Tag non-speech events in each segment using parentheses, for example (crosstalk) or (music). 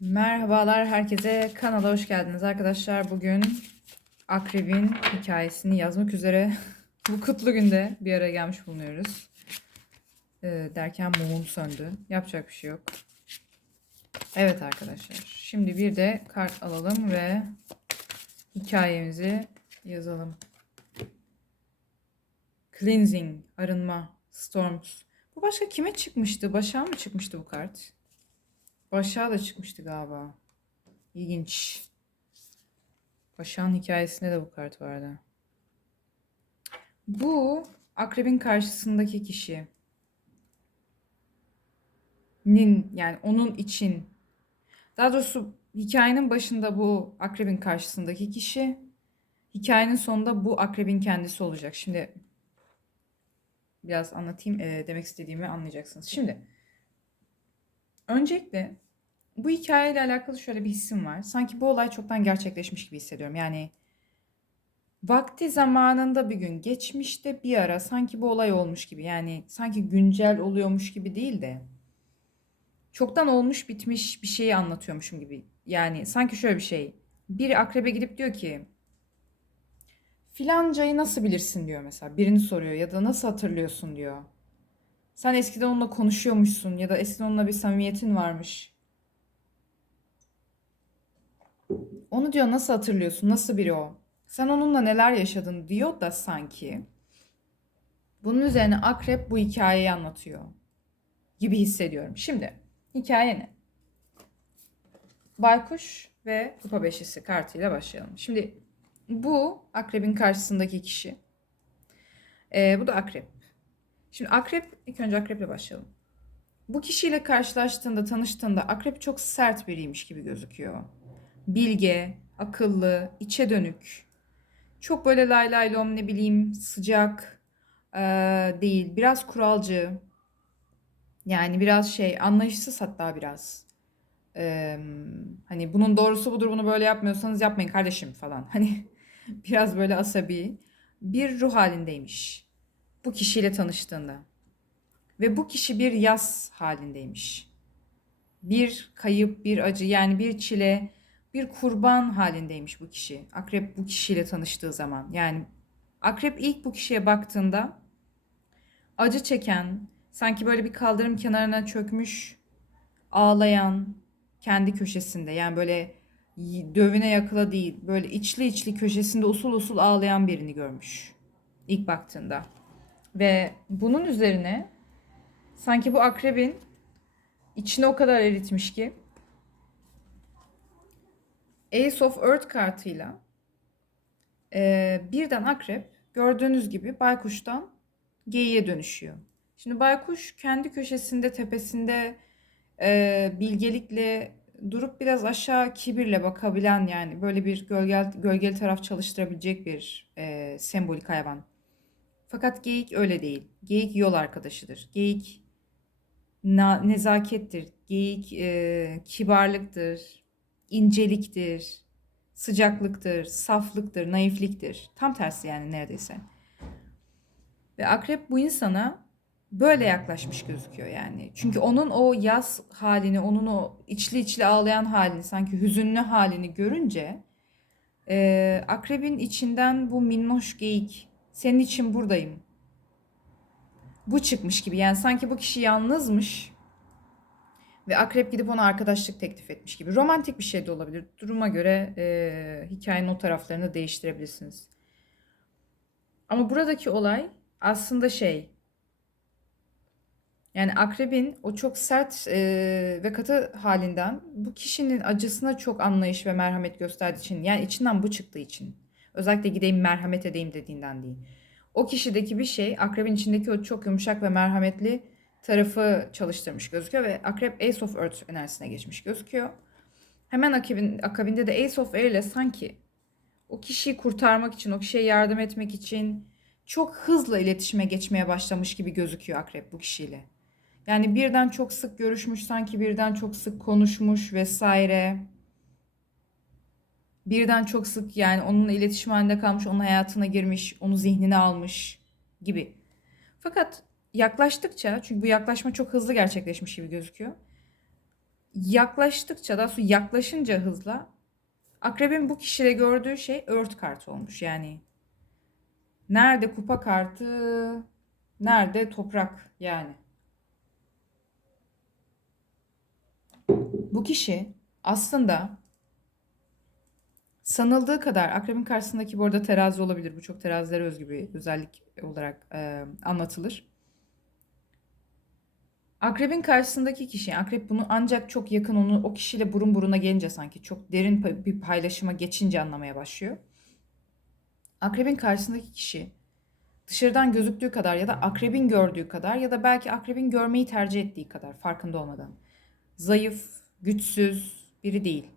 Merhabalar herkese kanala hoş geldiniz arkadaşlar. Bugün Akrebin hikayesini yazmak üzere (laughs) bu kutlu günde bir araya gelmiş bulunuyoruz. Ee, derken mumum söndü. Yapacak bir şey yok. Evet arkadaşlar. Şimdi bir de kart alalım ve hikayemizi yazalım. Cleansing, arınma, storms. Bu başka kime çıkmıştı? Başa mı çıkmıştı bu kart? Başa da çıkmıştı galiba. İlginç. Başak'ın hikayesinde de bu kart vardı. Bu akrebin karşısındaki kişi. Nin yani onun için. Daha doğrusu hikayenin başında bu akrebin karşısındaki kişi. Hikayenin sonunda bu akrebin kendisi olacak. Şimdi biraz anlatayım e, demek istediğimi anlayacaksınız. Şimdi öncelikle bu hikayeyle alakalı şöyle bir hissim var. Sanki bu olay çoktan gerçekleşmiş gibi hissediyorum. Yani vakti zamanında bir gün geçmişte bir ara sanki bu olay olmuş gibi. Yani sanki güncel oluyormuş gibi değil de çoktan olmuş bitmiş bir şeyi anlatıyormuşum gibi. Yani sanki şöyle bir şey. Biri akrebe gidip diyor ki filancayı nasıl bilirsin diyor mesela. Birini soruyor ya da nasıl hatırlıyorsun diyor. Sen eskiden onunla konuşuyormuşsun ya da eskiden onunla bir samimiyetin varmış. Onu diyor nasıl hatırlıyorsun? Nasıl biri o? Sen onunla neler yaşadın diyor da sanki. Bunun üzerine akrep bu hikayeyi anlatıyor gibi hissediyorum. Şimdi hikaye ne? Baykuş ve kupa beşisi kartıyla başlayalım. Şimdi bu akrebin karşısındaki kişi. Ee, bu da akrep. Şimdi akrep, ilk önce akreple başlayalım. Bu kişiyle karşılaştığında, tanıştığında akrep çok sert biriymiş gibi gözüküyor. Bilge, akıllı, içe dönük. Çok böyle lay lay lom ne bileyim sıcak eee, değil. Biraz kuralcı. Yani biraz şey anlayışsız hatta biraz. Eee, hani bunun doğrusu budur bunu böyle yapmıyorsanız yapmayın kardeşim falan. (laughs) Hani biraz böyle asabi bir ruh halindeymiş. Bu kişiyle tanıştığında. Ve bu kişi bir yas halindeymiş. Bir kayıp, bir acı yani bir çile, bir kurban halindeymiş bu kişi. Akrep bu kişiyle tanıştığı zaman. Yani akrep ilk bu kişiye baktığında acı çeken, sanki böyle bir kaldırım kenarına çökmüş, ağlayan, kendi köşesinde. Yani böyle dövüne yakıla değil, böyle içli içli köşesinde usul usul ağlayan birini görmüş. ilk baktığında. Ve bunun üzerine sanki bu akrebin içini o kadar eritmiş ki Ace of Earth kartıyla e, birden akrep gördüğünüz gibi baykuştan geyiğe dönüşüyor. Şimdi baykuş kendi köşesinde tepesinde e, bilgelikle durup biraz aşağı kibirle bakabilen yani böyle bir gölgel, gölgeli taraf çalıştırabilecek bir e, sembolik hayvan. Fakat geyik öyle değil. Geyik yol arkadaşıdır. Geyik na- nezakettir. Geyik e, kibarlıktır, inceliktir, sıcaklıktır, saflıktır, naifliktir. Tam tersi yani neredeyse. Ve akrep bu insana böyle yaklaşmış gözüküyor yani. Çünkü onun o yaz halini, onun o içli içli ağlayan halini, sanki hüzünlü halini görünce e, akrebin içinden bu minnoş geyik, senin için buradayım. Bu çıkmış gibi. Yani sanki bu kişi yalnızmış ve akrep gidip ona arkadaşlık teklif etmiş gibi. Romantik bir şey de olabilir. Duruma göre e, hikayenin o taraflarını değiştirebilirsiniz. Ama buradaki olay aslında şey. Yani akrebin o çok sert e, ve katı halinden bu kişinin acısına çok anlayış ve merhamet gösterdiği için yani içinden bu çıktığı için özellikle gideyim merhamet edeyim dediğinden değil. O kişideki bir şey akrebin içindeki o çok yumuşak ve merhametli tarafı çalıştırmış gözüküyor ve akrep Ace of Earth enerjisine geçmiş gözüküyor. Hemen akabin, akabinde de Ace of Air ile sanki o kişiyi kurtarmak için, o kişiye yardım etmek için çok hızlı iletişime geçmeye başlamış gibi gözüküyor akrep bu kişiyle. Yani birden çok sık görüşmüş, sanki birden çok sık konuşmuş vesaire. Birden çok sık yani onunla iletişim halinde kalmış, onun hayatına girmiş, onu zihnine almış gibi. Fakat yaklaştıkça, çünkü bu yaklaşma çok hızlı gerçekleşmiş gibi gözüküyor. yaklaştıkça da su yaklaşınca hızla akrebin bu kişide gördüğü şey ört kartı olmuş. Yani nerede kupa kartı, nerede toprak yani. Bu kişi aslında sanıldığı kadar akrebin karşısındaki bu arada terazi olabilir. Bu çok terazilere özgü bir özellik olarak e, anlatılır. Akrebin karşısındaki kişi, akrep bunu ancak çok yakın onu o kişiyle burun buruna gelince sanki çok derin bir paylaşıma geçince anlamaya başlıyor. Akrebin karşısındaki kişi dışarıdan gözüktüğü kadar ya da akrebin gördüğü kadar ya da belki akrebin görmeyi tercih ettiği kadar farkında olmadan zayıf, güçsüz biri değil.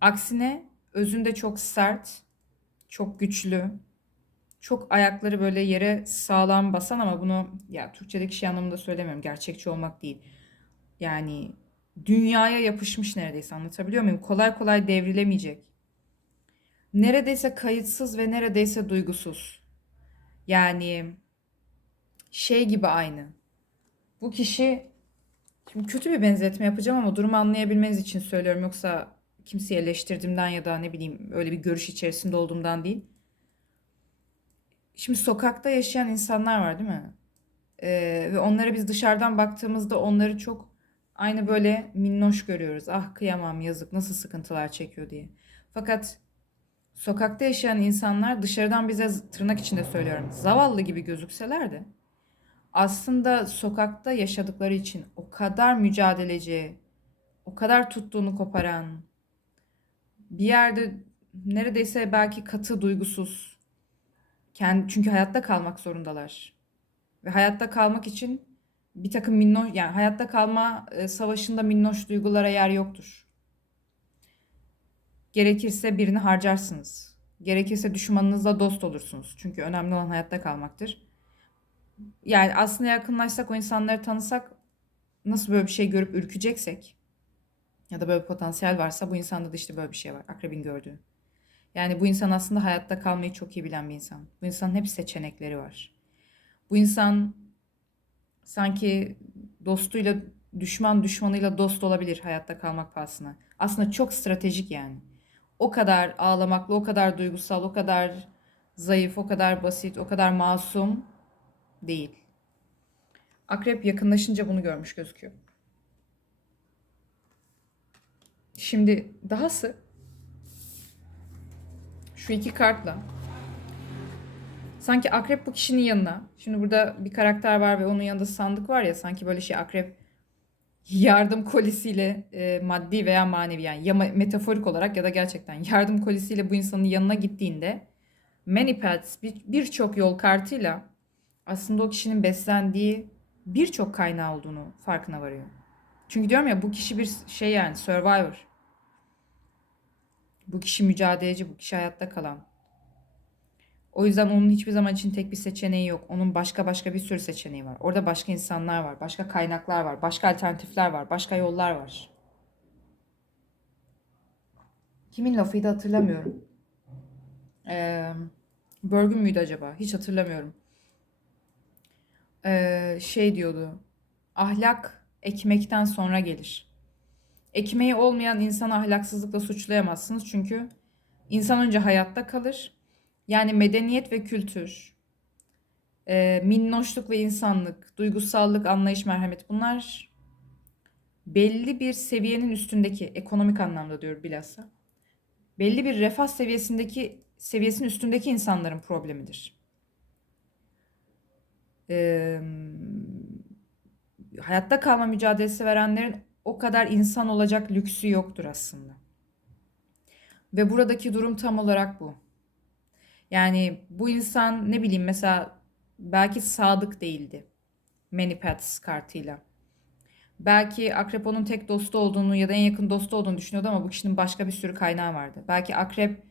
Aksine özünde çok sert, çok güçlü, çok ayakları böyle yere sağlam basan ama bunu ya Türkçedeki şey anlamında söylemiyorum. Gerçekçi olmak değil. Yani dünyaya yapışmış neredeyse anlatabiliyor muyum? Kolay kolay devrilemeyecek. Neredeyse kayıtsız ve neredeyse duygusuz. Yani şey gibi aynı. Bu kişi şimdi kötü bir benzetme yapacağım ama durumu anlayabilmeniz için söylüyorum. Yoksa kimseyi eleştirdiğimden ya da ne bileyim öyle bir görüş içerisinde olduğumdan değil. Şimdi sokakta yaşayan insanlar var değil mi? Ee, ve onlara biz dışarıdan baktığımızda onları çok aynı böyle minnoş görüyoruz. Ah kıyamam yazık nasıl sıkıntılar çekiyor diye. Fakat sokakta yaşayan insanlar dışarıdan bize tırnak içinde söylüyorum zavallı gibi gözükseler de aslında sokakta yaşadıkları için o kadar mücadeleci, o kadar tuttuğunu koparan, bir yerde neredeyse belki katı duygusuz, kendi, çünkü hayatta kalmak zorundalar. Ve hayatta kalmak için bir takım minnoş, yani hayatta kalma e, savaşında minnoş duygulara yer yoktur. Gerekirse birini harcarsınız. Gerekirse düşmanınızla dost olursunuz. Çünkü önemli olan hayatta kalmaktır. Yani aslında yakınlaşsak o insanları tanısak nasıl böyle bir şey görüp ürkeceksek ya da böyle bir potansiyel varsa bu insanda da işte böyle bir şey var. Akrebin gördüğü. Yani bu insan aslında hayatta kalmayı çok iyi bilen bir insan. Bu insanın hep seçenekleri var. Bu insan sanki dostuyla düşman düşmanıyla dost olabilir hayatta kalmak pahasına. Aslında çok stratejik yani. O kadar ağlamaklı, o kadar duygusal, o kadar zayıf, o kadar basit, o kadar masum değil. Akrep yakınlaşınca bunu görmüş gözüküyor. Şimdi dahası şu iki kartla sanki akrep bu kişinin yanına. Şimdi burada bir karakter var ve onun yanında sandık var ya sanki böyle şey akrep yardım kolisiyle e, maddi veya manevi yani ya metaforik olarak ya da gerçekten yardım kolisiyle bu insanın yanına gittiğinde many paths bir- birçok yol kartıyla aslında o kişinin beslendiği birçok kaynağı olduğunu farkına varıyor. Çünkü diyorum ya bu kişi bir şey yani survivor. Bu kişi mücadeleci, bu kişi hayatta kalan. O yüzden onun hiçbir zaman için tek bir seçeneği yok. Onun başka başka bir sürü seçeneği var. Orada başka insanlar var, başka kaynaklar var, başka alternatifler var, başka yollar var. Kimin lafıydı hatırlamıyorum. Ee, Börgün müydü acaba? Hiç hatırlamıyorum. Ee, şey diyordu. Ahlak ekmekten sonra gelir. Ekmeği olmayan insanı ahlaksızlıkla suçlayamazsınız çünkü insan önce hayatta kalır. Yani medeniyet ve kültür, e, minnoşluk ve insanlık, duygusallık, anlayış, merhamet bunlar belli bir seviyenin üstündeki ekonomik anlamda diyor bilhassa. Belli bir refah seviyesindeki seviyesinin üstündeki insanların problemidir. Ee, hayatta kalma mücadelesi verenlerin o kadar insan olacak lüksü yoktur aslında. Ve buradaki durum tam olarak bu. Yani bu insan ne bileyim mesela belki sadık değildi. Many Paths kartıyla. Belki Akrep onun tek dostu olduğunu ya da en yakın dostu olduğunu düşünüyordu ama bu kişinin başka bir sürü kaynağı vardı. Belki Akrep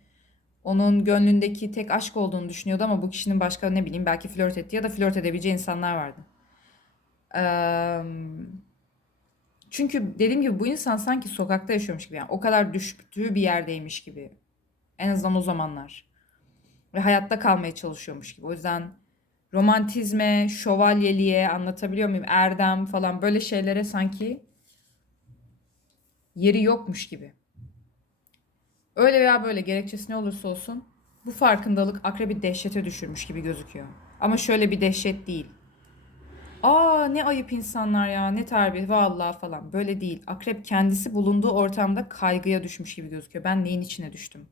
onun gönlündeki tek aşk olduğunu düşünüyordu ama bu kişinin başka ne bileyim belki flört ettiği ya da flört edebileceği insanlar vardı. Eee, çünkü dediğim gibi bu insan sanki sokakta yaşıyormuş gibi yani o kadar düştüğü bir yerdeymiş gibi. En azından o zamanlar. Ve hayatta kalmaya çalışıyormuş gibi. O yüzden romantizme, şövalyeliğe anlatabiliyor muyum? Erdem falan böyle şeylere sanki Yeri yokmuş gibi. Öyle veya böyle gerekçesi ne olursa olsun bu farkındalık akrebi dehşete düşürmüş gibi gözüküyor. Ama şöyle bir dehşet değil. Aa ne ayıp insanlar ya ne terbiye vallahi falan böyle değil. Akrep kendisi bulunduğu ortamda kaygıya düşmüş gibi gözüküyor. Ben neyin içine düştüm?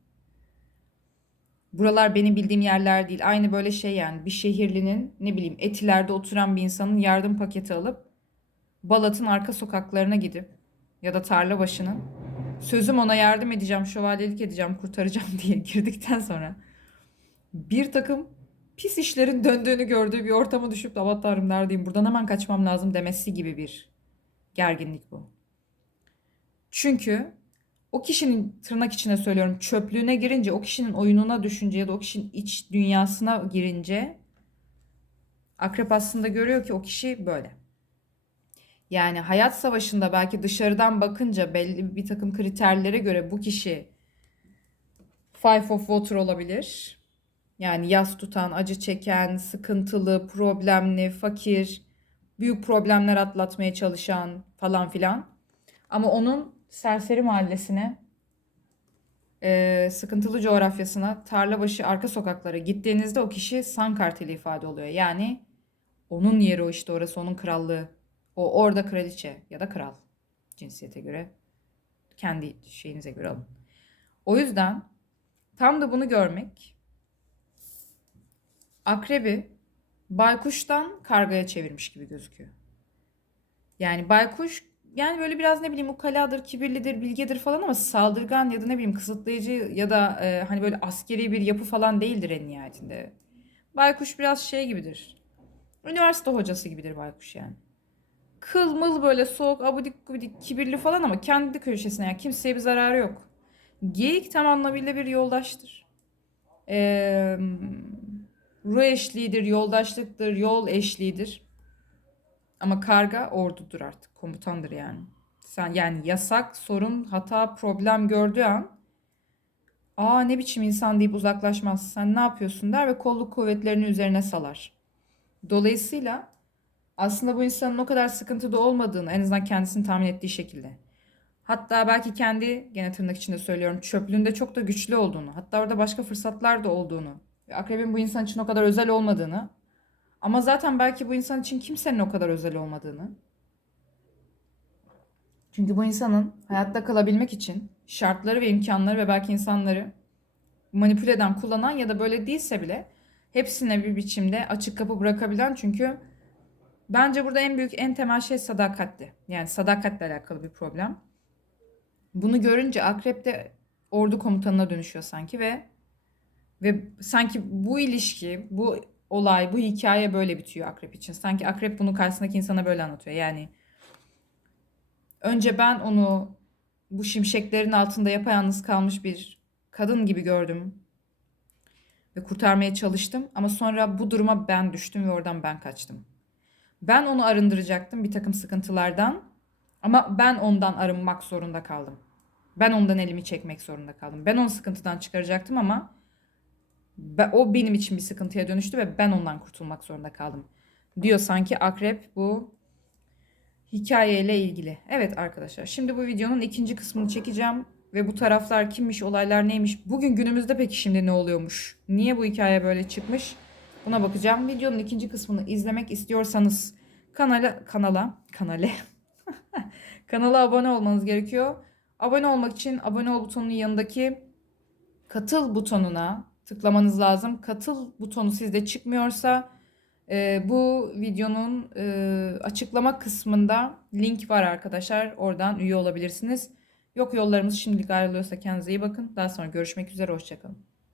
Buralar benim bildiğim yerler değil. Aynı böyle şey yani bir şehirlinin ne bileyim etilerde oturan bir insanın yardım paketi alıp Balat'ın arka sokaklarına gidip ya da tarla başının sözüm ona yardım edeceğim, şövalyelik edeceğim, kurtaracağım (laughs) diye girdikten sonra bir takım pis işlerin döndüğünü gördüğü bir ortama düşüp aman neredeyim buradan hemen kaçmam lazım demesi gibi bir gerginlik bu. Çünkü o kişinin tırnak içine söylüyorum çöplüğüne girince o kişinin oyununa düşünce ya da o kişinin iç dünyasına girince akrep aslında görüyor ki o kişi böyle. Yani hayat savaşında belki dışarıdan bakınca belli bir takım kriterlere göre bu kişi five of water olabilir. Yani yas tutan, acı çeken, sıkıntılı, problemli, fakir, büyük problemler atlatmaya çalışan falan filan. Ama onun serseri mahallesine, e, sıkıntılı coğrafyasına, tarlabaşı arka sokaklara gittiğinizde o kişi san kartıyla ifade oluyor. Yani onun yeri o işte orası onun krallığı. O orada kraliçe ya da kral cinsiyete göre kendi şeyinize göre alın. O yüzden tam da bunu görmek akrebi baykuştan kargaya çevirmiş gibi gözüküyor. Yani baykuş yani böyle biraz ne bileyim ukaladır, kibirlidir, bilgedir falan ama saldırgan ya da ne bileyim kısıtlayıcı ya da e, hani böyle askeri bir yapı falan değildir en nihayetinde. Baykuş biraz şey gibidir. Üniversite hocası gibidir baykuş yani. Kıl mıl böyle soğuk, abudik gubidik, kibirli falan ama kendi köşesine yani kimseye bir zararı yok. Geyik tam anlamıyla bir yoldaştır. Ee, ruh eşliğidir, yoldaşlıktır, yol eşliğidir. Ama karga ordudur artık, komutandır yani. Sen yani yasak, sorun, hata, problem gördüğü an aa ne biçim insan deyip uzaklaşmaz. Sen ne yapıyorsun der ve kolluk kuvvetlerini üzerine salar. Dolayısıyla aslında bu insanın o kadar sıkıntıda olmadığını en azından kendisini tahmin ettiği şekilde. Hatta belki kendi gene tırnak içinde söylüyorum çöplüğünde çok da güçlü olduğunu hatta orada başka fırsatlar da olduğunu akrebin bu insan için o kadar özel olmadığını ama zaten belki bu insan için kimsenin o kadar özel olmadığını çünkü bu insanın hayatta kalabilmek için şartları ve imkanları ve belki insanları manipüle eden, kullanan ya da böyle değilse bile hepsine bir biçimde açık kapı bırakabilen çünkü Bence burada en büyük, en temel şey sadakatti. Yani sadakatle alakalı bir problem. Bunu görünce akrep de ordu komutanına dönüşüyor sanki ve ve sanki bu ilişki, bu olay, bu hikaye böyle bitiyor akrep için. Sanki akrep bunu karşısındaki insana böyle anlatıyor. Yani önce ben onu bu şimşeklerin altında yapayalnız kalmış bir kadın gibi gördüm ve kurtarmaya çalıştım ama sonra bu duruma ben düştüm ve oradan ben kaçtım. Ben onu arındıracaktım bir takım sıkıntılardan. Ama ben ondan arınmak zorunda kaldım. Ben ondan elimi çekmek zorunda kaldım. Ben onu sıkıntıdan çıkaracaktım ama o benim için bir sıkıntıya dönüştü ve ben ondan kurtulmak zorunda kaldım. Diyor sanki akrep bu hikayeyle ilgili. Evet arkadaşlar şimdi bu videonun ikinci kısmını çekeceğim. Ve bu taraflar kimmiş, olaylar neymiş? Bugün günümüzde peki şimdi ne oluyormuş? Niye bu hikaye böyle çıkmış? Buna bakacağım. Videonun ikinci kısmını izlemek istiyorsanız kanala kanala kanale (laughs) kanala abone olmanız gerekiyor. Abone olmak için abone ol butonunun yanındaki katıl butonuna tıklamanız lazım. Katıl butonu sizde çıkmıyorsa e, bu videonun e, açıklama kısmında link var arkadaşlar. Oradan üye olabilirsiniz. Yok yollarımız şimdilik ayrılıyorsa kendinize iyi bakın. Daha sonra görüşmek üzere. Hoşçakalın.